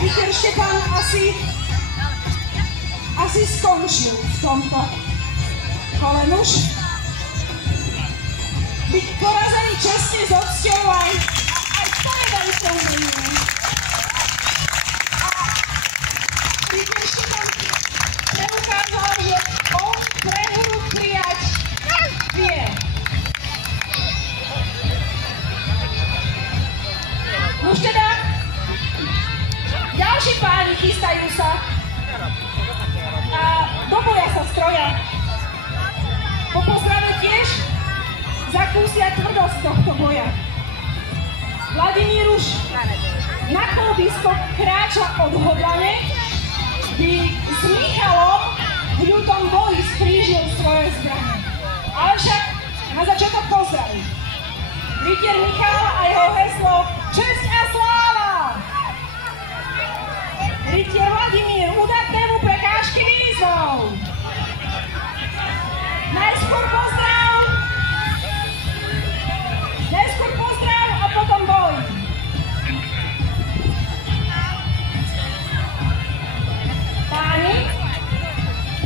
rytier Štefan asi skončil v tomto kole. Nuž, byť porazený čestne s odsťou aj povedali to umenie. A rytier Štefan preukázal, že on prehru prijať vie. Už teda ďalší páni chystajú sa a do boja sa stroja. Po pozdrave tiež zakúsia tvrdosť tohto boja. Vladimír už na kolbisko kráča odhodlane, by s Michalom v ľutom boji skrížil svoje zbrane. Ale však na začiatok pozdraví. Rytier Michal a jeho heslo Česť a sláva! Rytier Vladimír udatnému prekážky výzvou! Najskôr pozdrav a potom boj! Páni,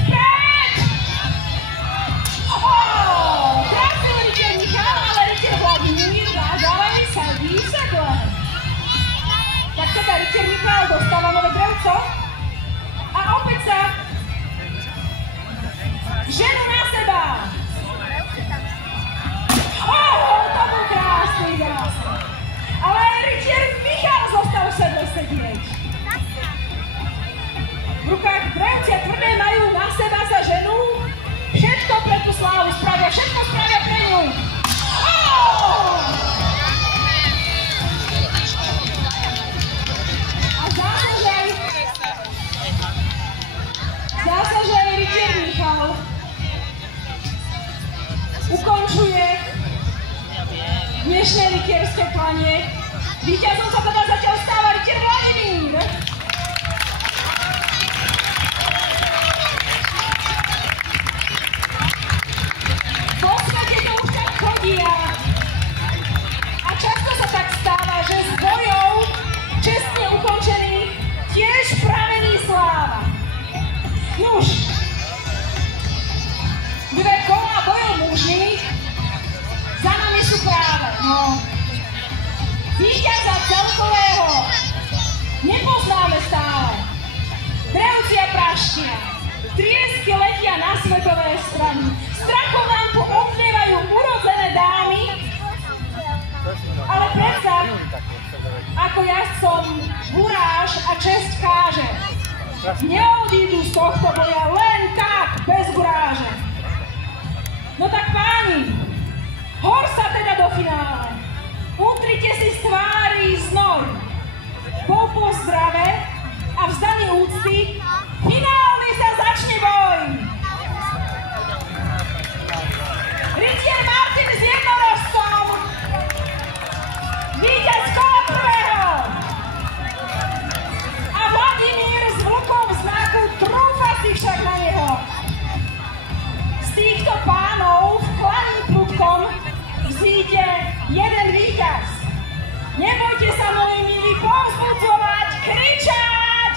preč! Trafil rytier Michal, ale rytier Vladimír naďalej sadí sedle. Tak teda rytier Michal dostáva nové drevco a opäť sa ženu na seba. To bol krásny výraz. Ale aj rytier Michal zostal v sedle sedieť. V rukách drevcia tvrdé majú, na seba sa ženú, všetko pre tú slávu spravia, všetko spravia pre ňu. A zdá sa, že aj rytier Michal ukončuje dnešné rytierské klanie. Víťazom sa teda zatiaľ stáva rytier Vladimír. Po svete to už tak chodí a často sa tak stáva, že z bojov čestne ukončených tiež pramení sláva. Nuž, dve kola bojov mužných za nami sú práve. Víťaza celkového nepoznáme stále. Drevcia praštia, triesky letia na svetové strany. Strachom nám tu obvievajú urodzené dámy, ale predsa, ako jazdcom guráž a česť káže, neodídu z tohto boja len tak, bez guráže. No tak páni, hor sa teda do finále. Utrite si z tvári znoj. Po pozdrave a vzdanie úcty finálny sa začne boj. Rytier Martin s jednorožcom, víťaz kola prvého. A Vladimír s vlkom v znaku trúfa si však na neho. Z týchto pánov v klaní prudkom vzíde jeden víťaz. Nebojte sa, moji milí, povzbudzovať, kričať!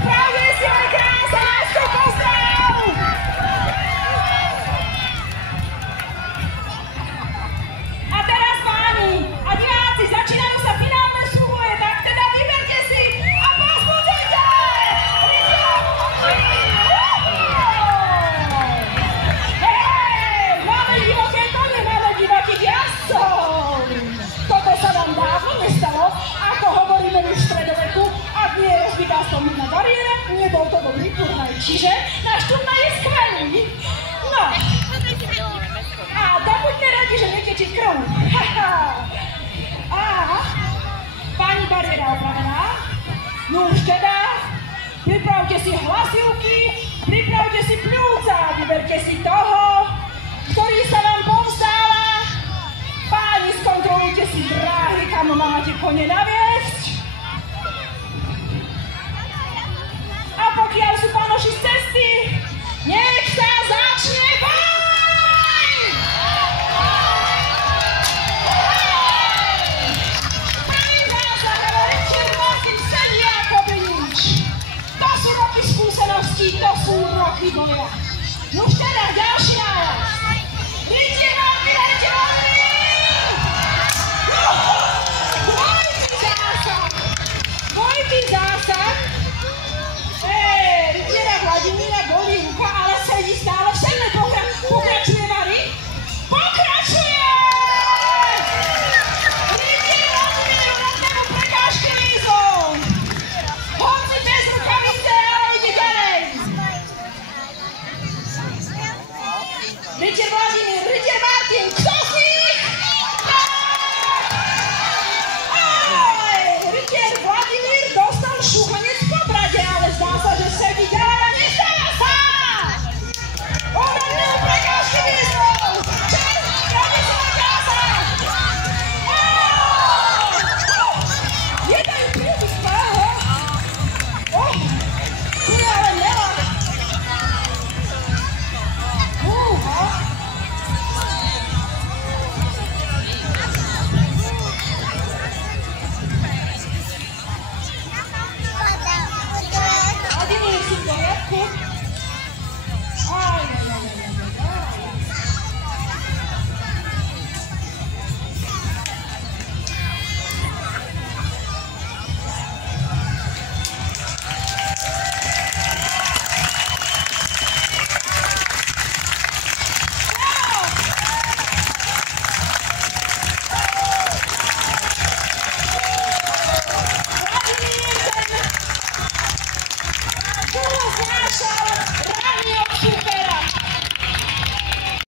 Vpravde si aj krása, najskôr pozdrav! A teraz páni a diváci, začínajú sa finálne súboje, tak teda vyberte si a povzbudzujte! Máme divoké kone, máme divokých jazdcov! Toto sa nám dávno nestalo, ako hovoríme už v stredoveku, ak nie je rozbitá spomínna bariéra, nebol to dobrý turnaj. Čiže náš turnaj je skvelý. No. A tak buďme radi, že netečí krv. A pani bariéra opravená. No už teda, pripravte si hlasivky, pripravte si pľúca, vyberte si toho, ktorý sa vám povstáva. Páni, skontrolujte si dráhy, kam máte kone naviesť.